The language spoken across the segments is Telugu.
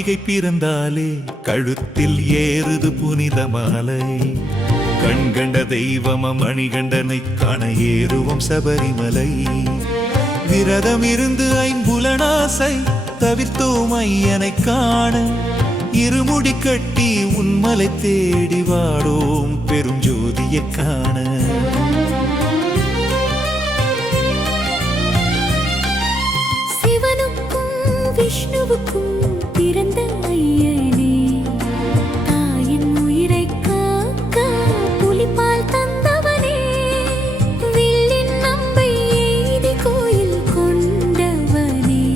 கார்த்திகை பிறந்தாலே கழுத்தில் ஏறுது புனித மாலை. கண்கண்ட தெய்வம மணிகண்டனை காண ஏறுவோம் சபரிமலை. விரதம் இருந்து ஐம்புலனாசை தவிர்த்தோம் ஐயனை காண. இருமுடி கட்டி உன்மலை தேடி வாடோம் பெரும் ஜோதியை காண. சிவனுக்கும் விஷ்ணுவுக்கும் பிறந்த ஐயனே, தாயின் உயிரை காக்க புலிப்பால் தந்தவனே. வில்லின் நம்பை எய்தி கோயில் கொண்டவனே,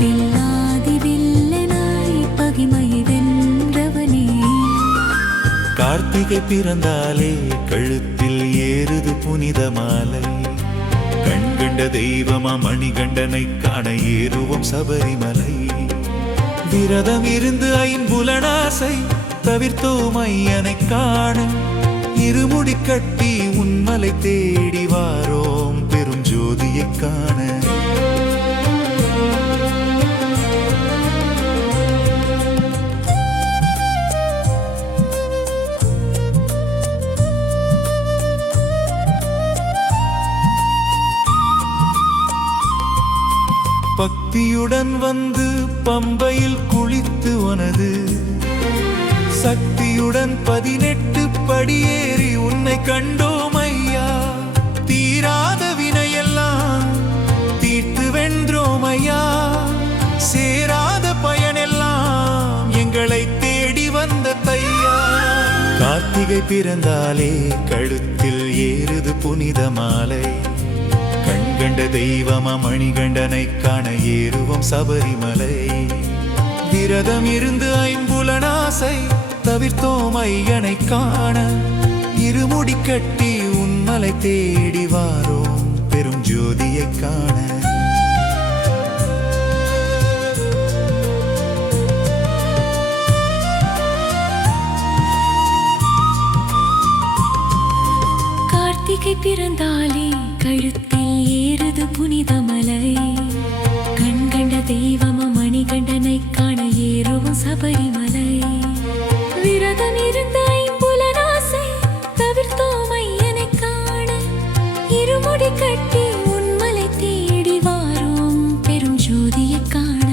வில்லாதி வில்லனாய் பகிமை வென்றவனே. கார்த்திகை பிறந்தாலே கழுத்தில் ஏறுது புனித மாலை. கண்கண்ட தெய்வமா மணிகண்டனை காண ஏறுவோம் சபரிமலை. விரதம் இருந்து ஐம்புலனாசை தவிர்த்தோம் ஐயனை காண. இருமுடி கட்டி உன்மலை தேடி வாரோம் பெரும் ஜோதியை காண. பக்தியுடன் வந்து பம்பையில் குளித்து உனது சக்தியுடன் 18 படியேறி உன்னை கண்டோம் ஐயா. தீராத வினையெல்லாம் தீர்த்து வென்றோம் ஐயா. சேராத பயனெல்லாம் எங்களை தேடி வந்த தையா. கார்த்திகை பிறந்தாலே கழுத்தில் ஏறுது புனித மாலை. கண்கண்ட தெய்வம மணிகண்டனை காண ஏறுவோம் சபரிமலை. விரதம் இருந்து ஐம்புலனாசை தவிர்த்தோம் ஐயனை காண. இருமுடி கட்டி உன்மலை தேடி வாரோம் பெரும் ஜோதியை காண. கார்த்திகை பிறந்தாலே கழுத்தில் ஏறுது புனித மலை. கண்கண்ட தெய்வம மணிகண்டனை காண ஏறுவோம் சபரிமலை. விரதம் இருந்த ஐம்புலனாசை தவிர்த்தோம் ஐயனை காண. இருமுடி கட்டி உன்மலை தேடி வாரோம் பெரும் ஜோதியை காண.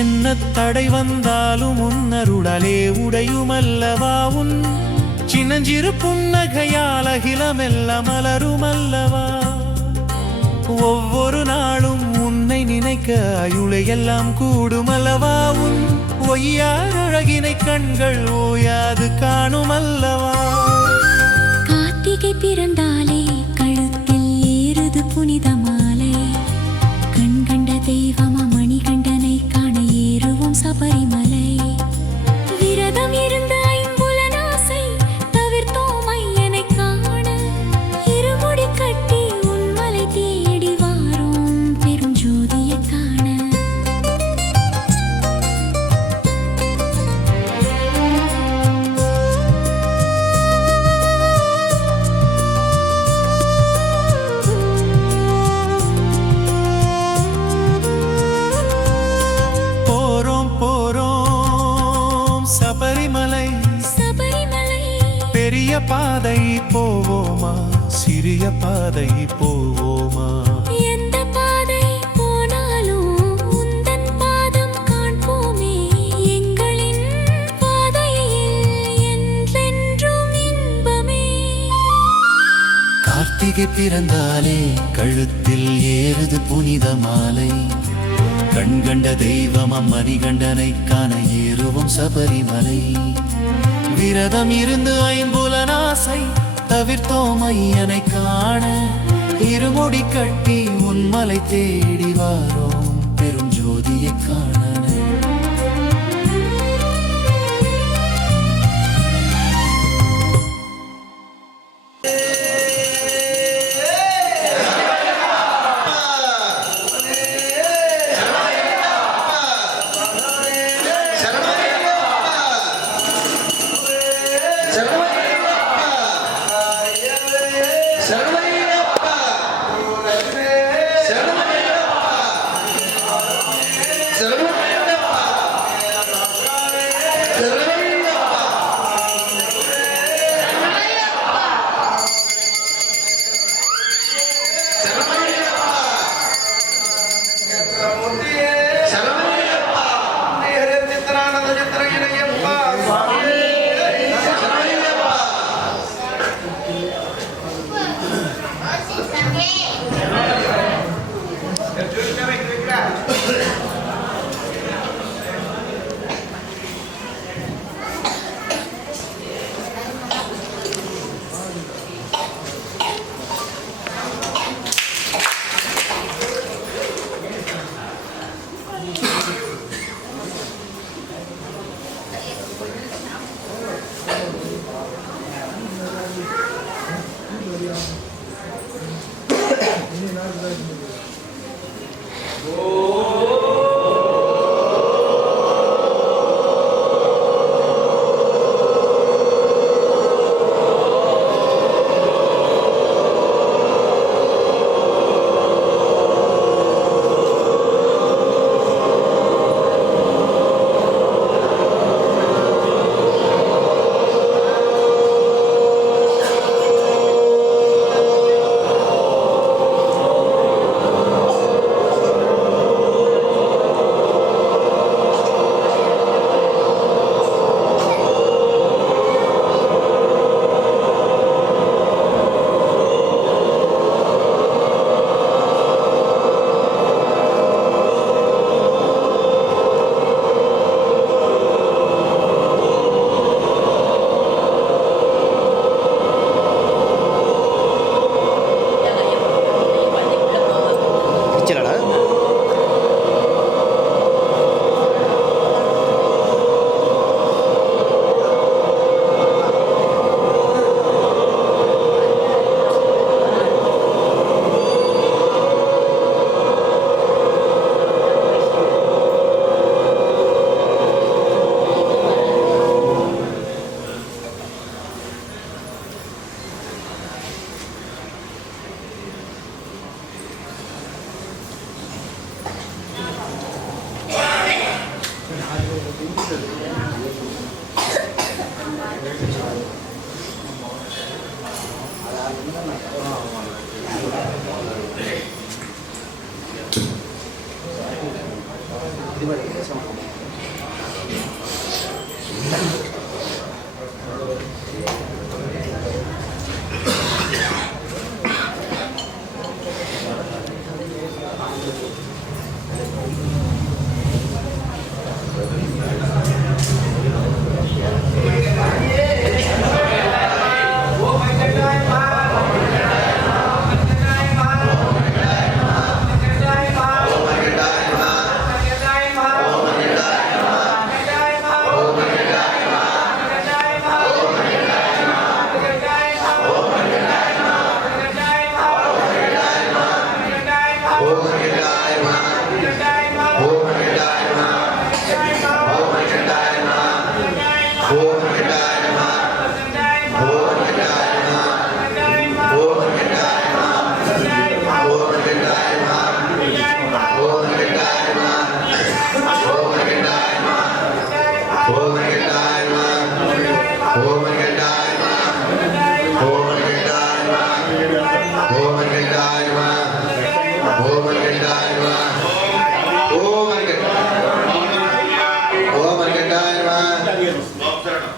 என்ன தடை வந்தாலும் உன்னருளாலே உடையுமல்லவா. உன் சின்னஞ்சிறு புன்னகையால் அகிலமெல்லாம் மலருமல்லவா. ஒவ்வொரு நாளும் உன்னை நினைக்க அயுளையெல்லாம் கூடுமல்லவா. உன் ஒய்யார் அழகினை கண்கள் ஓயாது காணுமல்லவா. கார்த்திகை பிறந்தாலே கழுத்தில் ஏறுது புனித மாலை. கண்கண்ட தெய்வம மணிகண்டனை காண ஏறுவோம் சபரிமலை. விரதம் இருந்த ஐம்புலனாசை தவிர்த்தோம் ஐயனை காண. இருமுடி கட்டி உன்மலை தேடி வாரோம் பெரும் ஜோதியை காண. சபரிமலை சபரிமலை பெரிய பாதை போவோமா சிறிய பாதை போவோமா. எந்த பாதை போனாலும் உந்தன் பாதம் காண்போமே. எங்களின் பாதையில் என்றென்றும் இன்பமே. கார்த்திகை பிறந்தாலே கழுத்தில் ஏறுது புனித மாலை. கண்கண்ட தெய்வம மணிகண்டனை காண ஏறுவோம் சபரிமலை. விரதம் இருந்து ஐம்புலனாசை தவிர்த்தோம் ஐயனை காண. இருமுடி கட்டி உன்மலை தேடி வாரோம் பெரும் ஜோதியை காண.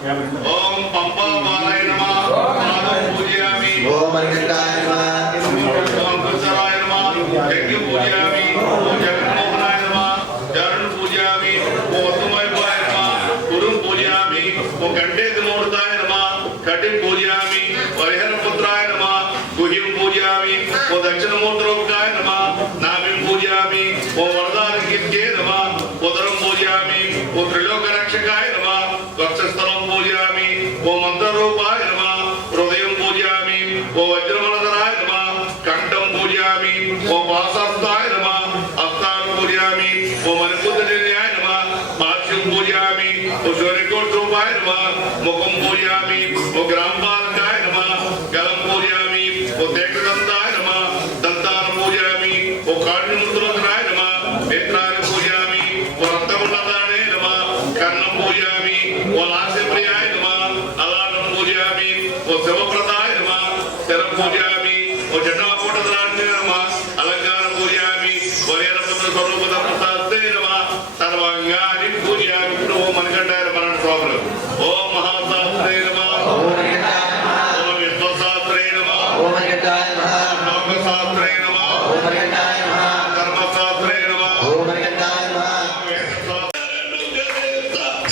ఓం పంపా బాలాయ నమః పాదం పూజయామి ఓం మణికంఠాయ నమః ఓం కుశలాయ నమః యజ్ఞ పూజయామి ఓం జగన్మోహనాయ నమః చరణ్ పూజయామి ఓం వసుమయపాయ నమః గురుం పూజయామి ఓం కంఠేత మూర్తాయ నమః కటిం పూజయామి వరిహర పుత్రాయ నమః గుహ్యం పూజయామి ఓం దక్షిణమూర్తిరూపకాయ నమః నాభిం పూజయామి ఓం వరదానకీర్తే నమః ఉదరం పూజయామి ఓం త్రిలోక రక్షకాయ నమః వక్షస్థలం పూజయామి ఓం మంత్రరూపాయ నమః హృదయం పూజయామి ఓం వజ్రమలధరాయ నమః కంఠం పూజయామి ఓం వాసస్థాయ నమః హస్తాన్ పూజయామి ఓం మణిపుత్రజన్యాయ నమః పార్శ్వం పూజయామి ఓం సూర్యకోట్రూపాయ నమః ముఖం పూజయామి ఓం గ్రాంపాలకాయ నమః గలం పూజయామి ఓం దేకదంతాయ నమః దంతాన పూజయామి ఓం కాళిముద్రధరాయ నమః నేత్రాయ పూజయామి ఓం రక్తమున్నదానే నమః కర్ణం పూజయామి ఓం లాస్యప్రియాయ నమః అలానం పూజయామి ఓం శివప్రదాయ నమః శరం పూజయామి ఓం జటాపోటధరాయ నమః అలంకార పూజయామి వరేరపుత్ర స్వరూపద ప్రసాదే నమః సర్వాంగాని పూజయామి. ఇప్పుడు ఓం మణికంఠాయ నమః శ్లోకం. ఓం మహాశాస్త్రే నమః ఓం మణికంఠాయ నమః ఓం విశ్వశాస్త్రే నమః ఓం మణికంఠాయ నమః లోకశాస్త్రే నమః ఓం మణికంఠాయ నమః ధర్మశాస్త్రే నమః ఓం మణికంఠాయ నమః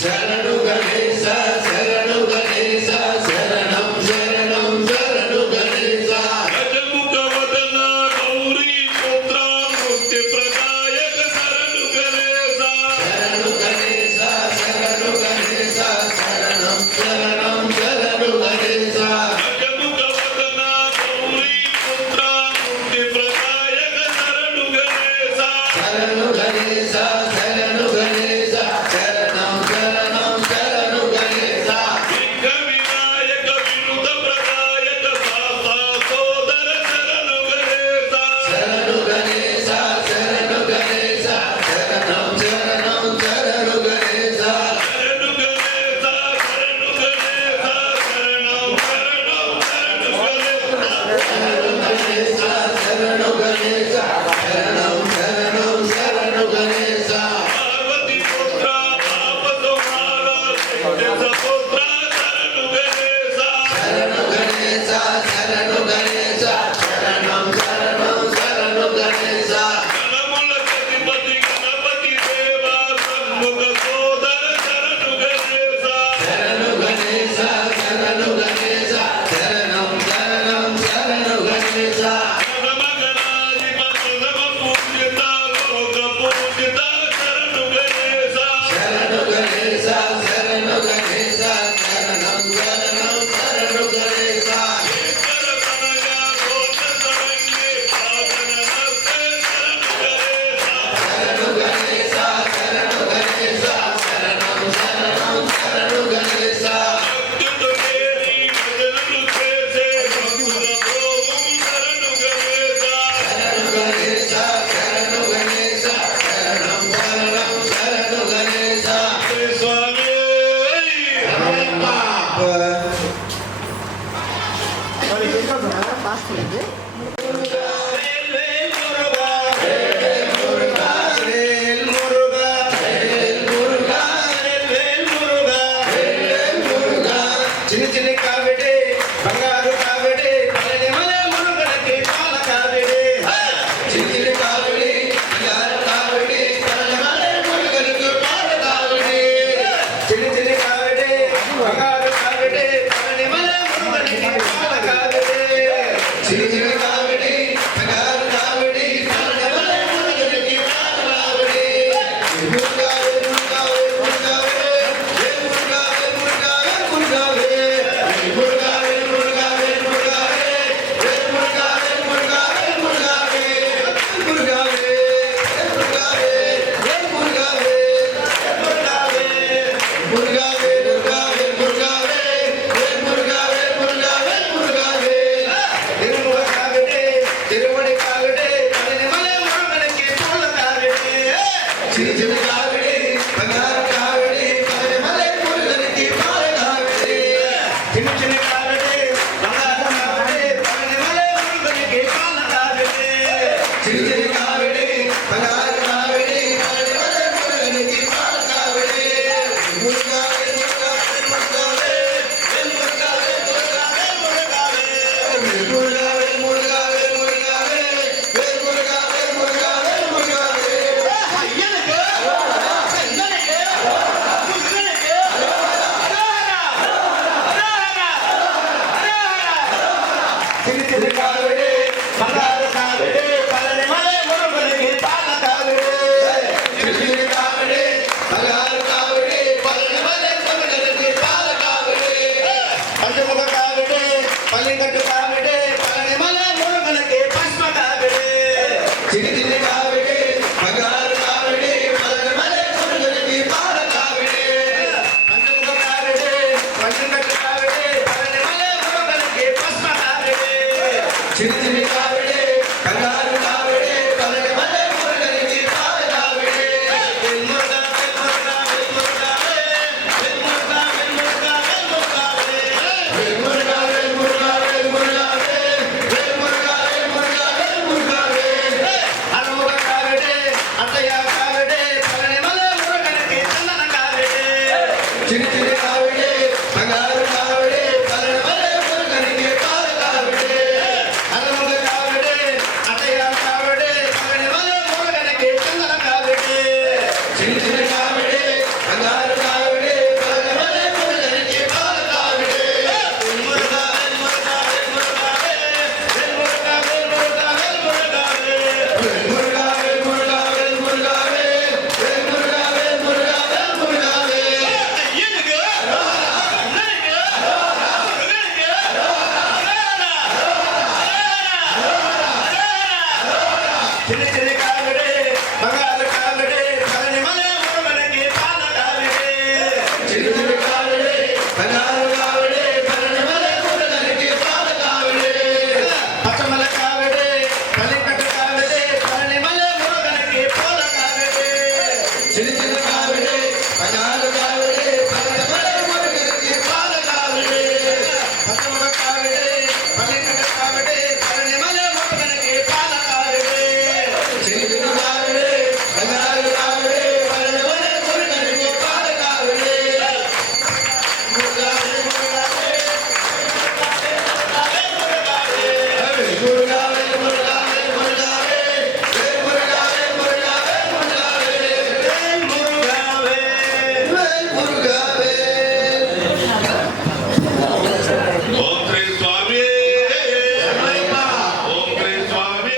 శరణు గణేశ శరణు గణేశ శరణం శరణం శరణు గణేశ గజముఖవదన గౌరీ పుత్ర ముక్తి ప్రదాయక శరణు గణేశ శరణు గణేశ శరణు గణేశ శరణం శరణం శరణు గణేశ గజముఖవదన గౌరీ పుత్ర ముక్తి ప్రదాయక శరణు గణేశ శరణు గణేశ శరణు గణేశ శరణం శరణం శరణు గణేశ విఘ్న వినాయక వినుత ప్రదాయక సాసా సోదర శరణు గణేశ శరణు గణేశ శరణు గణేశ శరణం శరణం శరణు గణేశ శరణు గణేశ శరణు గణేశ శరణం శరణం శరణు గణేశ శరణు గణేశ శరణం శరణం శరణు గణేశ పార్వతీ పుత్ర పాపసుమార పుత్ర శరణు గణేశ శరణు గణేశ శరణు గణేశ శరణం శరణం శరణు గణేశ గణముల గణపతి గణపతి దేవ సన్ముఖ సోదర శరణు గణేశ శరణు గణేశ శరణు గణేశ శరణం శరణం శరణు గణేశ గణమగణాధిప ప్రథమ పూజిత లోక పూజిత శరణు గణేశ శరణు గణేశ శరణు గణేశ శరణం శరణం శరణు గణేశ ఈశ్వర తనయ గోత శరణ్యే పావన నస్తే శరణు గణేశ శరణు గణేశ శరణు గణేశ శరణం శరణం శరణు గణేశ భక్తుడు చేరి భజనలు చేసే భక్తుల భోగం శరణు గణేశ శరణు గణేశ శరణు గణేశ శరణం శరణం శరణు గణేశ శ్రీ స్వామి చిన్న చిన్న కావిడే బంగారు కావిడే పల్లె మలే మురుగనకి పాల కావిడే చిన్ని కావిడి యార కావిడి కలమలే మురుగనికి పాల కావిడి చిన్న చిన్న కావిడే బంగారు కావిడే పల్లె మలే మురుగనకి పాల కావిడే చిన్ని కావిడి యార కావిడి కలమలే మురుగనికి పాల కావిడి మురుగావే మురుగావే మురుగావే ఏ మురుగావే మురుగావే మురుగావే கண்ணுங்கட்டு காவடே பழனிமலை முருகனுக்கு பஸ்ம காவடே சின்ன சின்ன காவடே கங்காரு காவடே பழனிமலை முருகனுக்கு பாத காவடே வெல் முருகா வெல் முருகா வெல் முருகா வெல் முருகா வெல் முருகா வெல் முருகா வெல் முருகா வெல் முருகா வெல் முருகா வெல் முருகா வெல் முருகா வெல் முருகா அருமுக காவடே அத்தையா காவடே பழனிமலை முருகனுக்கு சந்தன காவடே சின்ன சின்ன காவடே கங்காரு காவடே பழனிமலை முருகனுக்கு பாத காவடே அருமுக காவடே அத்தையா காவடே பழனிமலை முருகனுக்கு சந்தன காவடே சின்ன சின்ன காவடே கங்காரு காவடே பழனிமலை முருகனுக்கு பாத காவடே வெல் முருகா வெல் முருகா வெல் முருகா வெல் முருகா வெல் முருகா வெல் முருகா வெல் முருகா வெல் முருகா வெல் முருகா வெல் முருகா வெல் முருகா வெல் முருகா ஐயனுக்கு அண்ணனுக்கு முருகனுக்கு சின்ன சின்ன காவடே மகாத காவடே பழனிமலை முருகனுக்கு பாத காவடே சின்ன சின்ன காவடே மகாத காவடே பழனிமலை முருகனுக்கு பாத காவடே பச்சமலை காவடே பள்ளிக்கட்டு காவடே பழனிமலை முருகனுக்கு போல காவடே சின்ன சின்ன காவடே மகாத காவடே பழனிமலை முருகனுக்கு பாத காவடே பச்சமலை காவடே பள்ளிக்கட்டு காவடே பழனிமலை முருகனுக்கு பாத காவடே சின்ன சின்ன காவடே மகாத காவடே பழனிமலை முருகனுக்கு பாத காவடே முருகா முருகா ஓம் ஸ்ரீ சுவாமி ஓம் ஸ்ரீ சுவாமி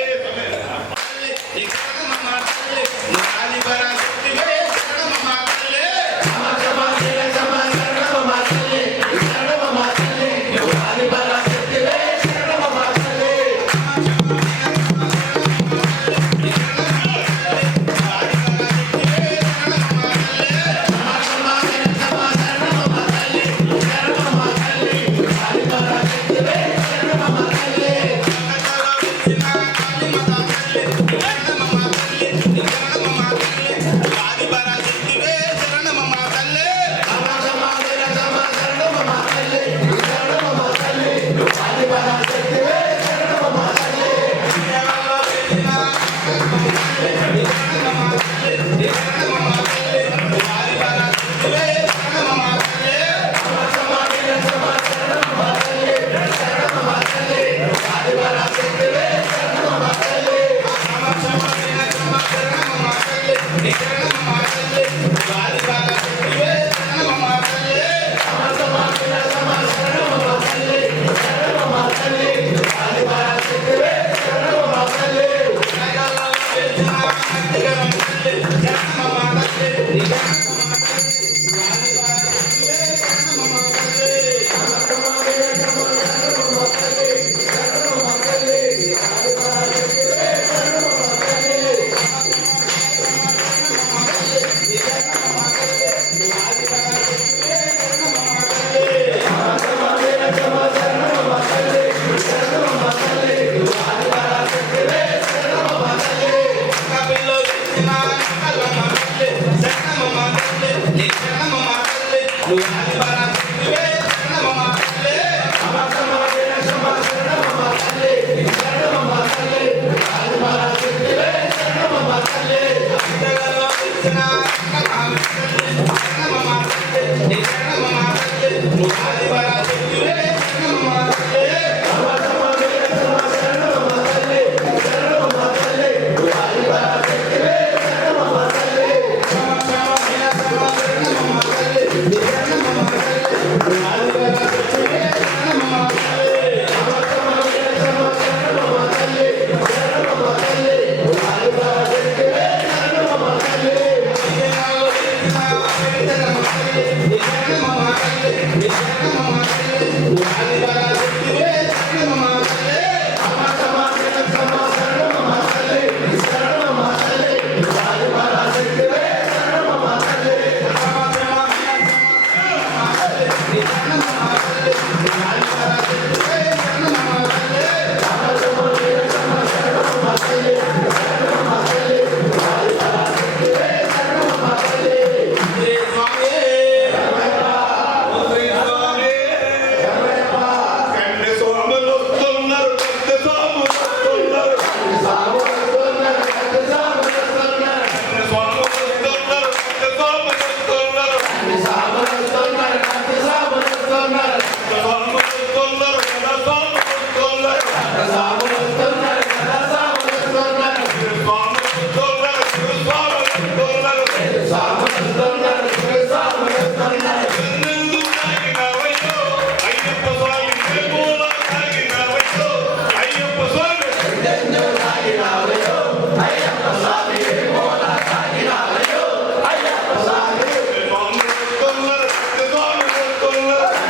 Mama,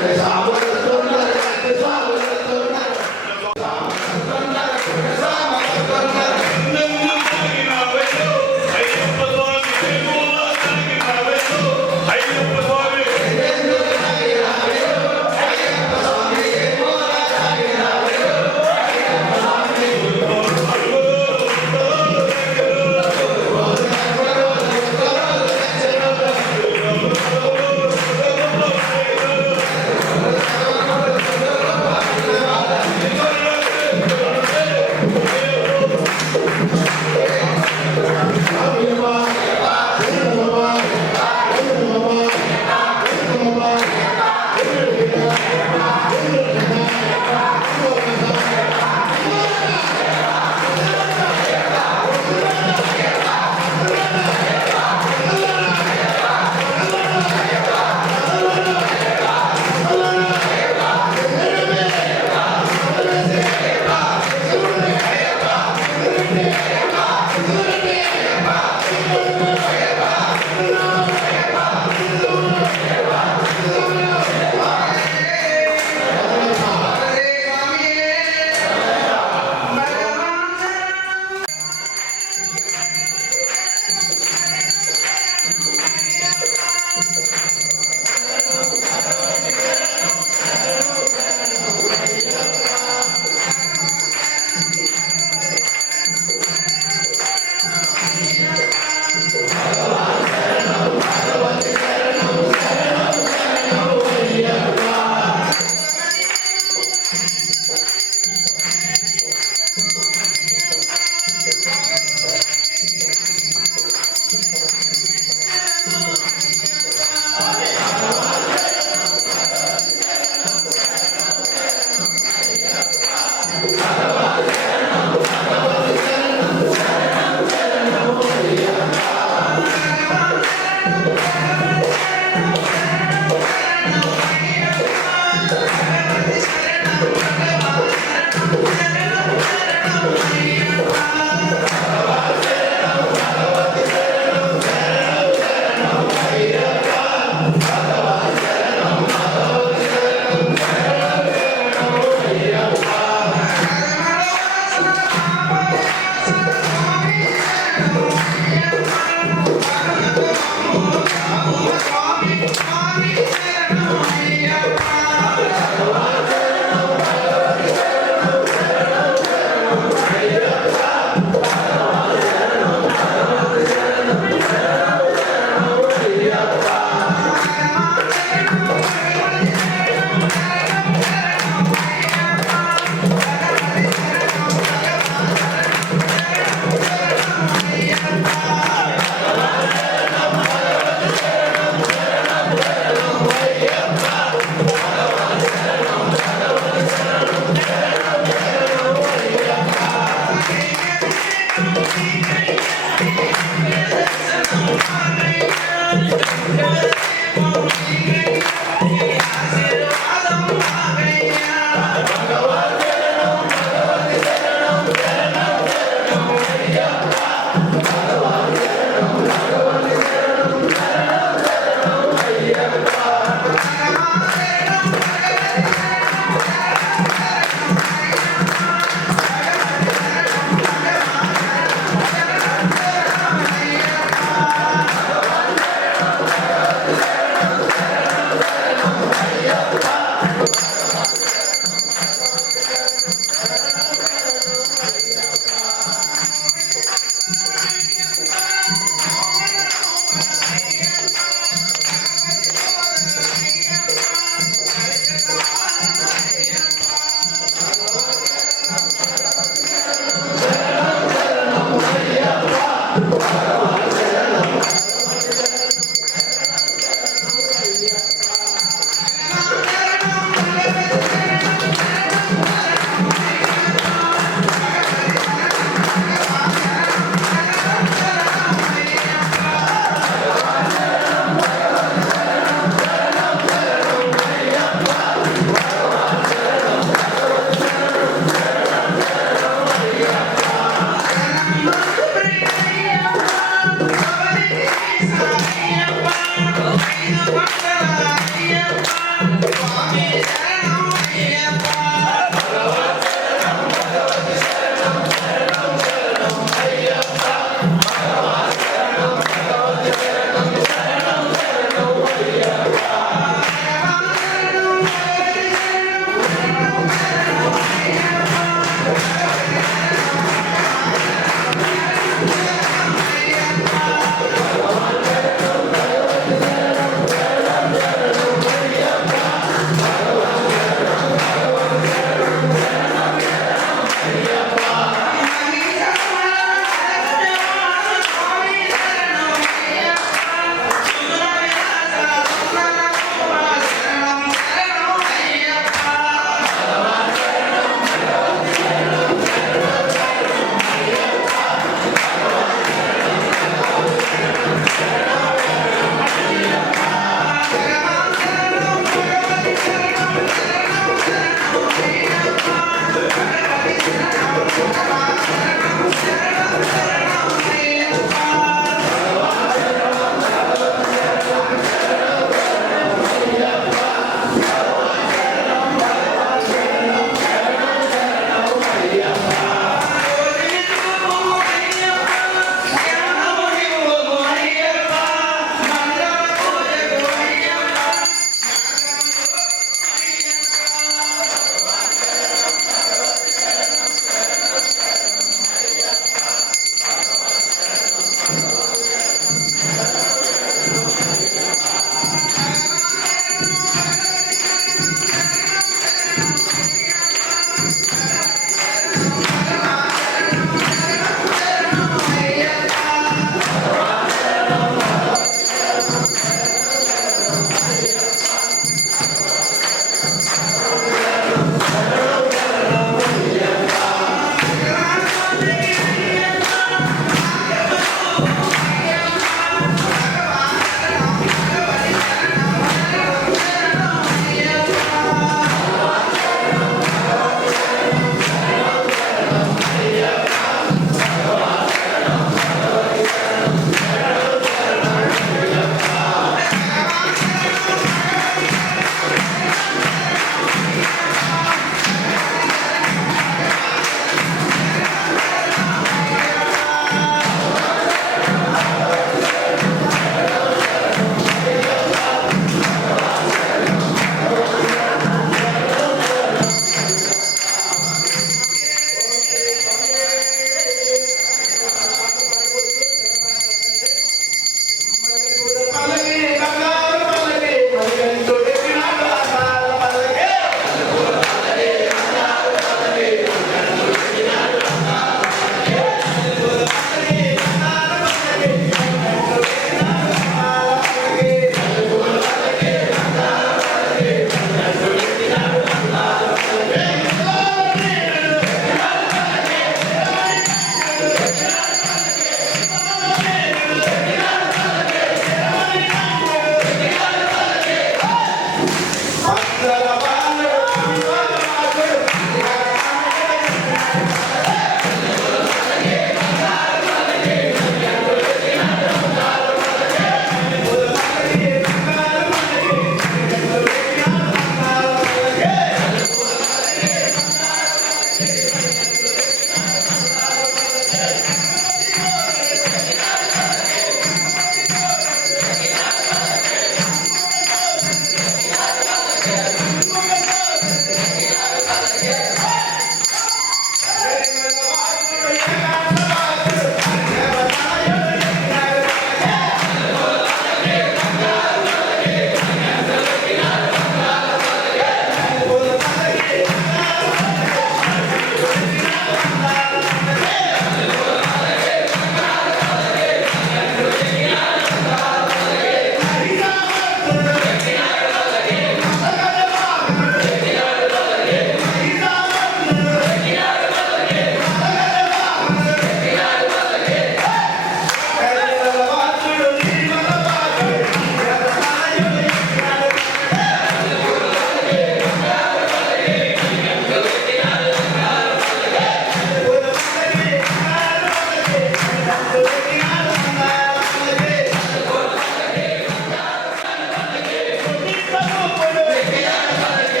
Amen.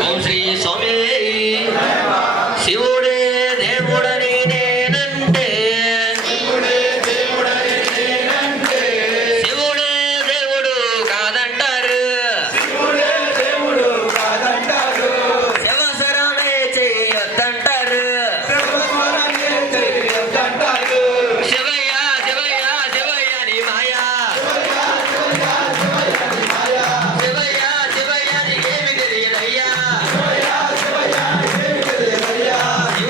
ఓం శ్రీ స్వామి శివుడే దేవుడని నేనంటే శివుడే దేవుడు కాదంటారు శివసరమే చెయ్యొద్దంటారు శివయ్య శివయ్య శివయ్య నీ మాయా శివయ్య శివయ్య నీకేమి తెలియదయ్యా శివుడే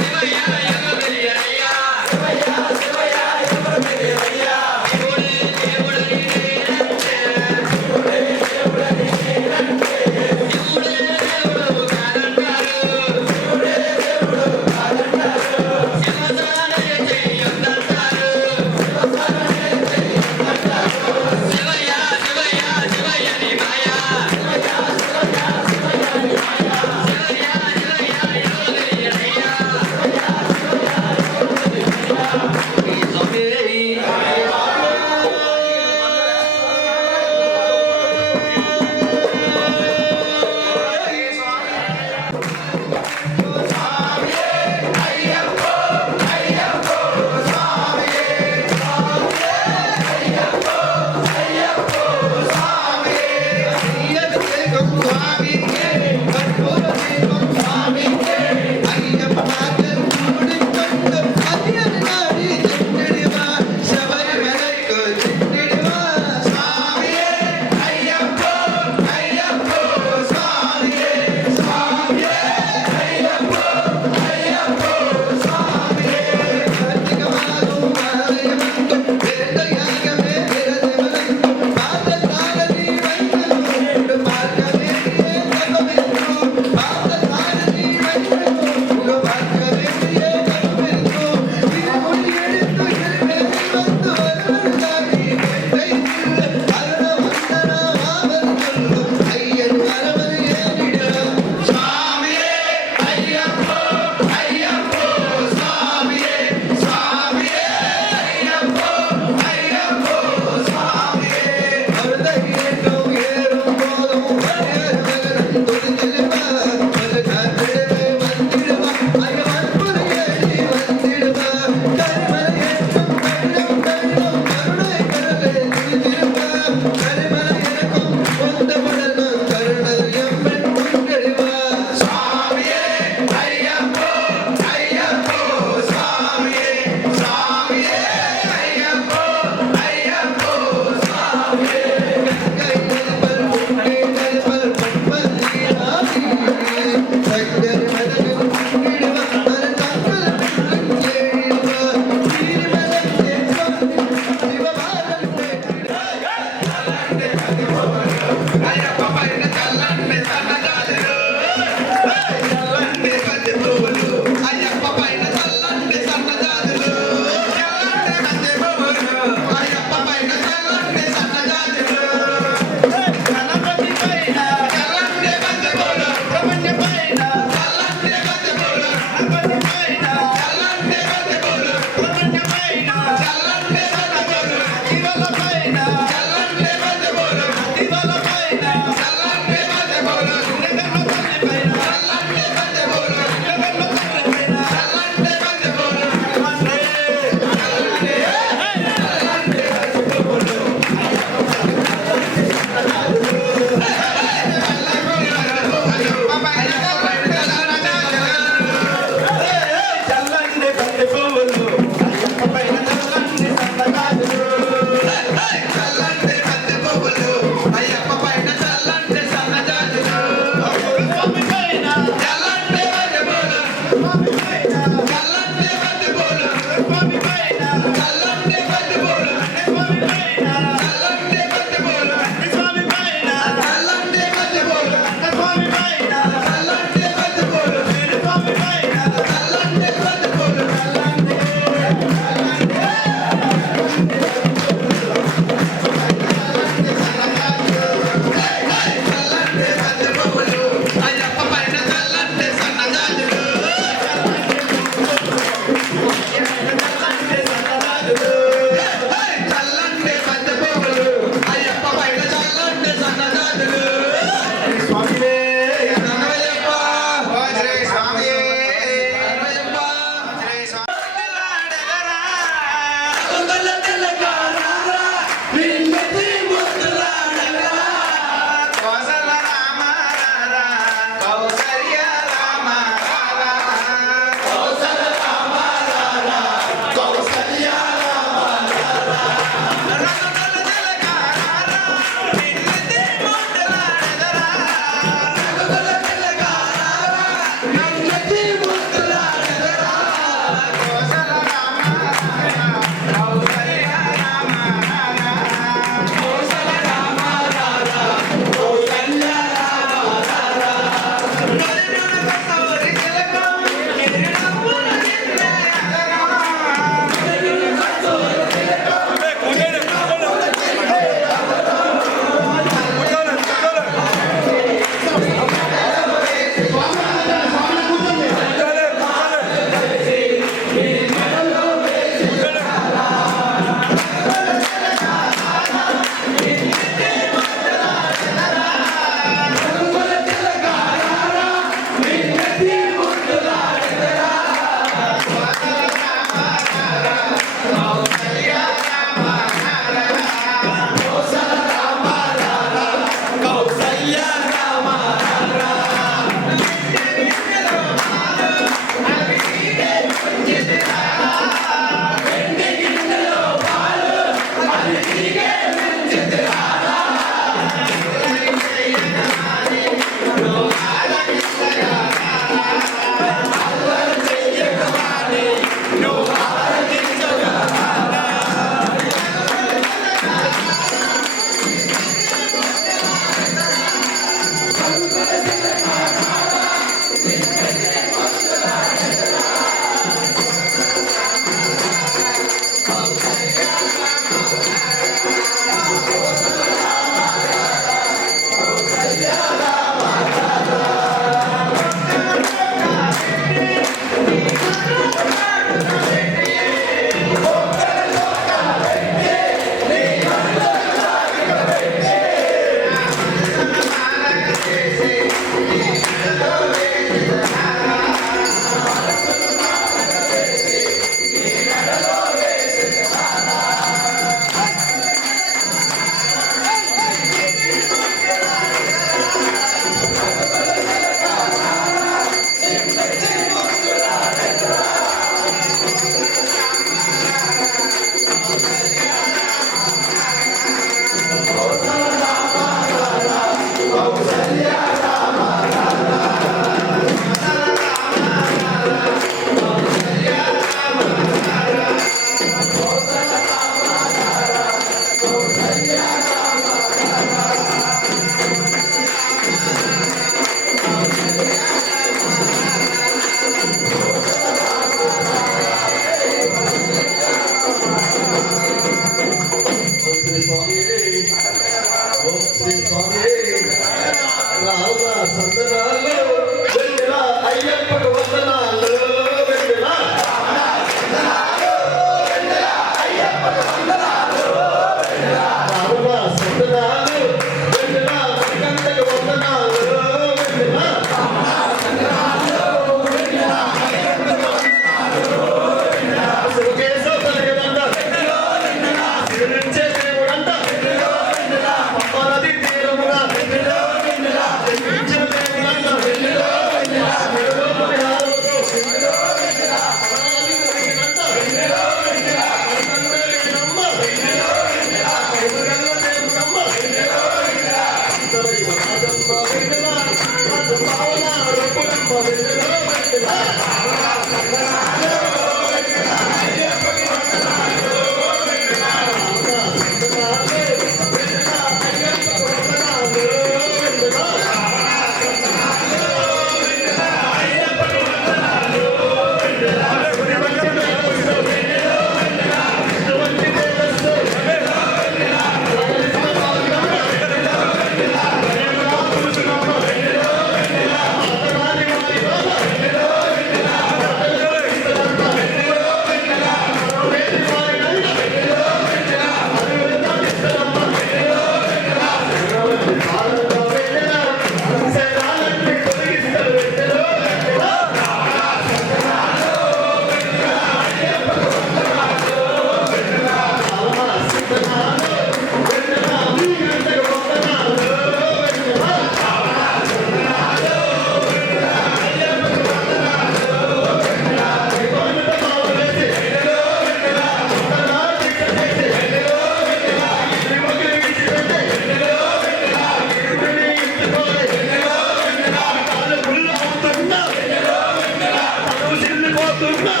¡Vamos!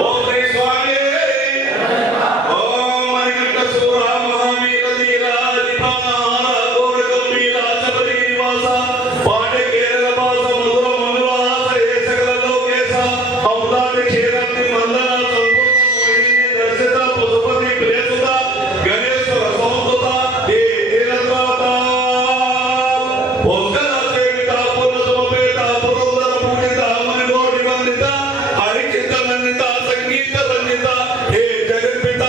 ఓం శ్రీ స్వామి ఓం మణికంఠ సూర మహావీర ధీరాధిపాన గౌరగంభీర శబరి నివాస పాండకేర వాస మధుర మనువాస ఏ సకల లోకేశ అమృతాది క్షీరాబ్ది మందన సంపూర్ణ మోహిని దర్శిత పశుపతి ప్రియసుత గణేశ్వర సంస్తుత ఏ నీలద్వాత పొంగల సేవిత పూర్ణసమపేత పురందర పూజిత మణిగోడి వందిత హరిచిత నందిత సంగీత రంజిత హే జగన్పిత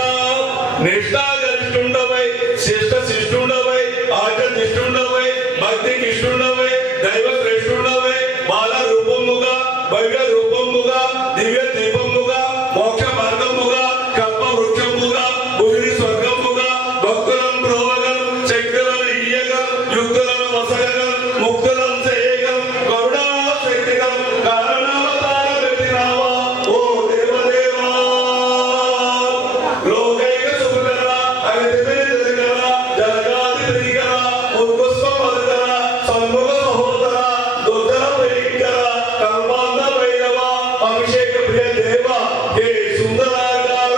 నిష్ఠాగరిష్ఠుండవై శిష్ట శిష్టుండవై ఆచరిష్టుండవై భక్తి కిష్టుండవై దైవ శ్రేష్ఠుండవై బాల రూపముగా భవ్య రూపముగా దివ్య దీపముగా మోక్ష మార్గముగా కల్ప వృక్షముగా భూమి స్వర్గముగా భక్తులను ప్రోవగం శక్తులను ఇయ్యగం యుక్తులను వసగం ముక్తులను చేయగం కరుణా శక్తిగం కారణావతార వ్యక్తిరావా ఓ దేవదేవా లోకైక సుఖకర అగతిపేదకర జలగాధిపతికర ఉత్పుష్పమధుకర సన్ముఖ సహోదర దుర్ధర భయంకర కల్పాంత భైరవ అభిషేక ప్రియ దేవ హే సుందరాకార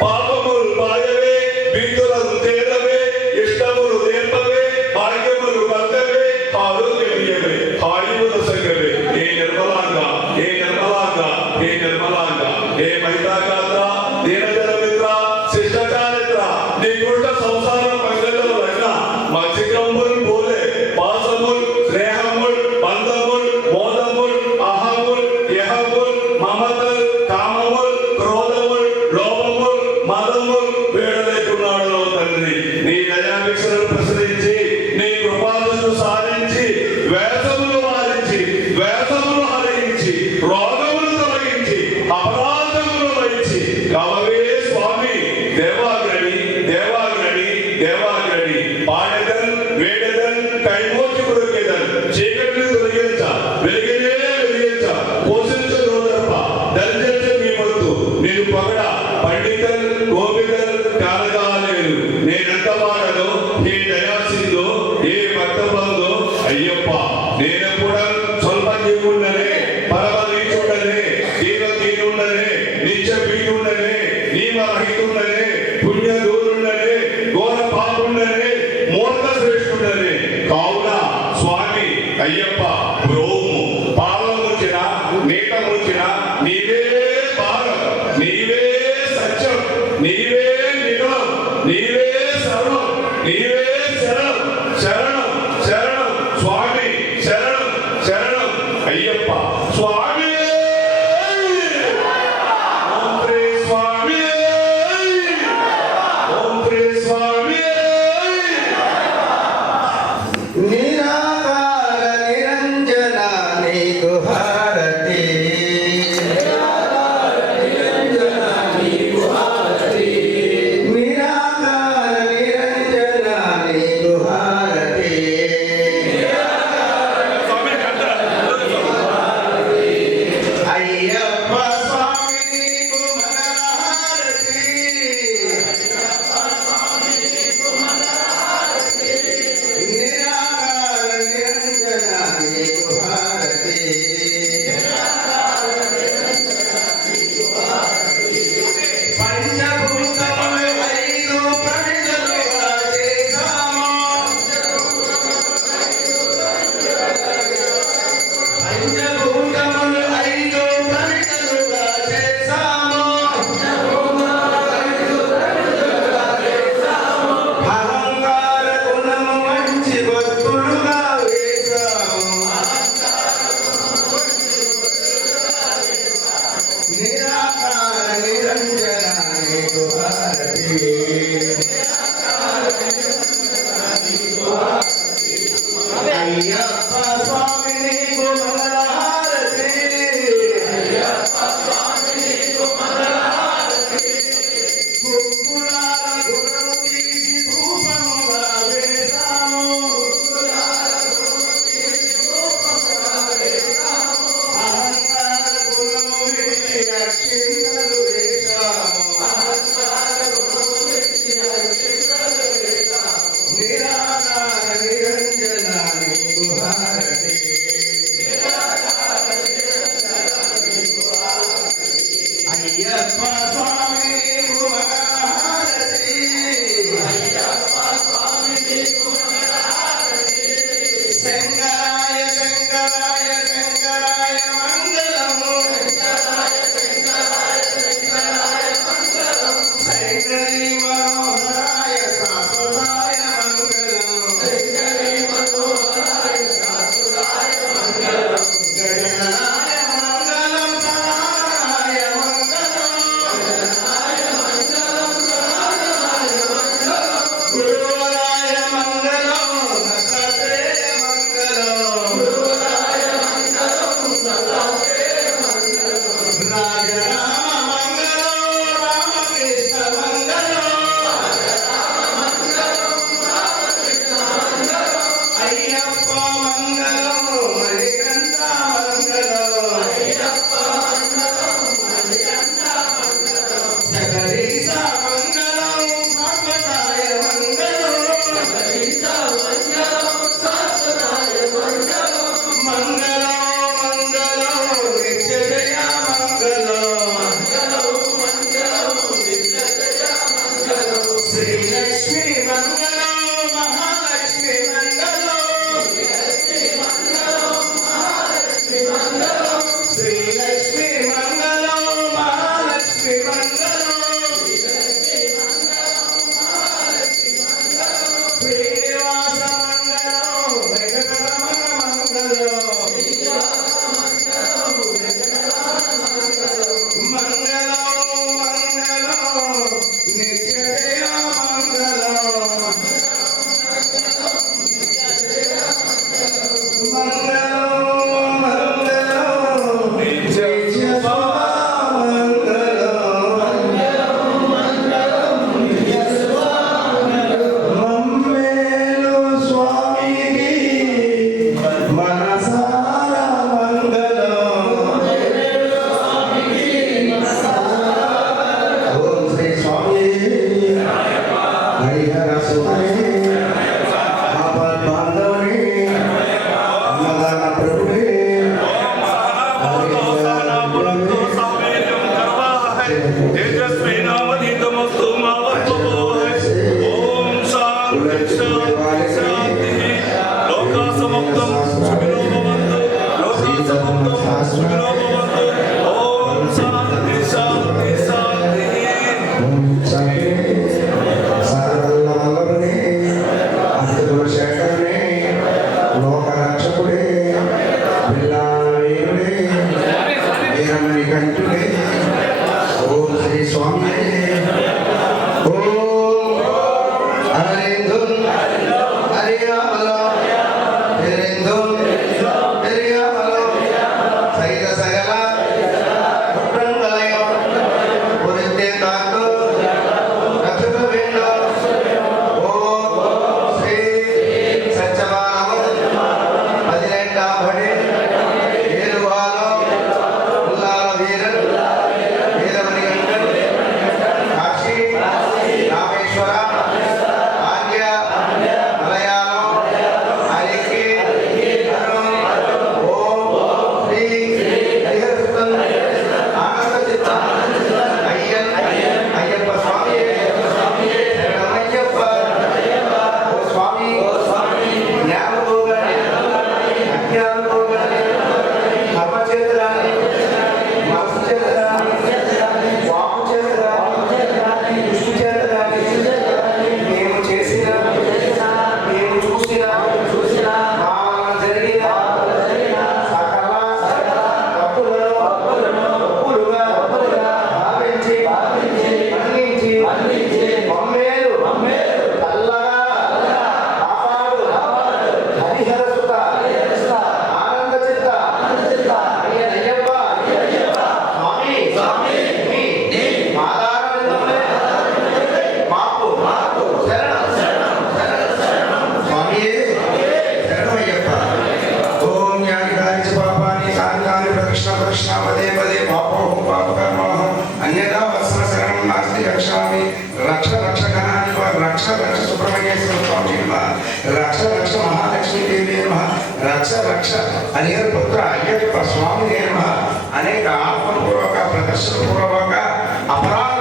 పాపములు బాయవే భీతులను తేలవే ఇష్టములు నేర్పవే భాగ్యములు కర్తవే ఆరోగ్యమియవే ఆయువుల సంగవే హే నిర్మలాంగ హే నిర్మలాంగ హే నిర్మలాంగ హే మహితాగాత్ర దీనజన మిత్ర శిష్టచారిత్ర నీ గుంట సంసార పంగళ రత్న మత్స్యకంబుల్ పోలే పాసముల్ స్నేహముల్ బంధముల్ మోదముల్ అహముల్ యహముల్ మమతల్ కామముల్ క్రోధముల్ లోభముల్ మదముల్ వేడలేకున్నాడు తండ్రి నీ దయాభిక్షను ప్రసరించి నీ కృపాలను సాధించి వేసములు వారించి వేసములు హరించి రోగములు తొలగించి అపరాధములు వహించి కవవే స్వామి దేవాగ్రణి దేవాగ్రణి దేవాగ్రణి పాడెదన్ వేడెదన్ కైమోచి కొడుకెదన్ చీకటిని తొలగించ వెలిగినే వెలిగించ పోషించ రోదర్ప దర్శించ మీ వద్దు నేను పొగడ పండితల్ గోపికల్ కాలగాలేరు నేనంత వాడను ఏ దయాసిందో ఏ భక్త బంధు అయ్యప్ప నేనెప్పుడ స్వల్ప జీవుండనే పరమ నీచుండనే దీన దీనుండనే నిత్య వీడుండనే నియమరహితుండనే పుణ్య దూరుండనే ఘోర పాపుండనే మూర్ఖ శ్రేష్ఠుండనే కావున స్వామి అయ్యప్ప బ్రోము పాలముచిన నీట ముచ్చిన నీవే భారం నీవే సత్యం నీవే నిగమం నీవే సర్వం నీవే శరణం శరణం శరణం స్వామి శరణం శరణం అయ్యప్ప స్వామి ఓం శ్రీ స్వామి ఓం శ్రీ స్వామి నిరాకార నిరంజన నీకు హారతి నిరాకార నిరంజన నీకు హారతి అయ్యప్ప స్వామి నీకు మంగళహారతి నిరాకార నిరంజన నీకు హారతి పంచభూతములు ఐదు ప్రమిదలుగా చేశాము పంచభూతములు ఐదు ప్రమిదలుగా చేశాము అహంకార గుణము మంచి భక్తులుగా వేశాము నిరాకార నిరంజన నీకు హారతి అయ్యప్ప స్వామి నీకు మంగళహారతి గుగ్గులాల గుణము తీసి ధూపముగా వేశాము అహంకార గుణము విడిచి అక్షింతలు వేశాము నిరాకార నిరంజన నీకు హారతి శంకరాయ శంకరాయ మంగళము శంకరి మనోహరాయ శాశ్వతాయ మంగళము గజనాయ మంగళం సనాయ మంగళం గురువరాయ మంగళం దత్తాత్రేయ మంగళం రాజరామ మంగళం రామకృష్ణ మంగళం అయ్యప్ప మంగళం మణికంఠ మంగళం సగరీస మంగళం శాశ్వతాయ మంగళం మంగళం మంగళం నిత్యజయ మంగళం శ్రీలక్ష్మీ మంగళం మహాలక్ష్మి మంగళం శ్రీలక్ష్మీ మంగళం మహాలక్ష్మి మంగళం శ్రీనివాస మంగళం వెంకటరమణ మంగళం మంగళం మంగళం నిత్యజయ మంగళం మంగళం మంగళం నిత్య మమ్మేలు స్వామికి మనసార మంగళం ఓం శ్రీ స్వామి హరిహర సుతనే ఆపద్ బాంధవనే అన్నదాన ప్రభుడే तेजस्वी नामधीतमस्तु मा वस्तुभोः ओम शांति शांति शांति लोका समक्तं सुखिनो भवन्तु लोका समक्तं सुखिनो भवन्तु ओम शांति शांति शांति సర్వల్లవల్లభనే అద్భుత శేఖరనే లోకరక్షకుడే పిల్లాయుడే వీరమణి కంఠుడే ఓం శ్రీ స్వామి ఓం హరిందుం హరియామలం హరిందుం హరియామలం సైత సగల కుట్రంగలయం పురితే తాకు రక్షక విండు ఓం శ్రీ సత్యవానము 12వ బడి ఏలువాలో ఉల్లాల వీరన్ వీరమణి వెంకట్ కాశీ రామేశ్వర ఆర్య మలయాళం హరికి అరుణ్ ఓం శ్రీ హరిహరసుతం ఆనంద చిత్త అయ్యన్ అయ్యప్ప స్వామి శరణమయ్యప్ప ఓ స్వామి జ్ఞాన పోగని అజ్ఞాన పోగని కర్మ చేతులని మనసు చేతులని వాకు చేతులని దృష్టి చేతులని మేము చేసిన మేము చూసిన భావన జరిగిన సకల తప్పులను ఒప్పులుగా భావించి మన్నించి మమ్మేలు చల్లగా కాపాడు హరిహరసుత ఆనంద చిత్త అయ్యప్ప స్వామి మీ మాదారవిందమే మాకు శరణం స్వామి శరణమయ్యప్ప ఓం జ్ఞానికాని చ పాపాని కాని ప్రకృష్ణ ప్రకృష్ణ పదే పదే పాపోహం పాపకర్మోహం అన్యదా వత్సర శరణం నాస్తి రక్షామి రక్ష రక్ష గణాని రక్ష రక్ష సుబ్రహ్మణ్యేశ్వర స్వామి నమః రక్ష రక్ష మహాలక్ష్మీ దేవి నమః రక్ష రక్ష హరిహర పుత్ర అయ్యప్ప స్వామి నమః అనేక ఆత్మపూర్వక ప్రదర్శనపూర్వక అపరాధ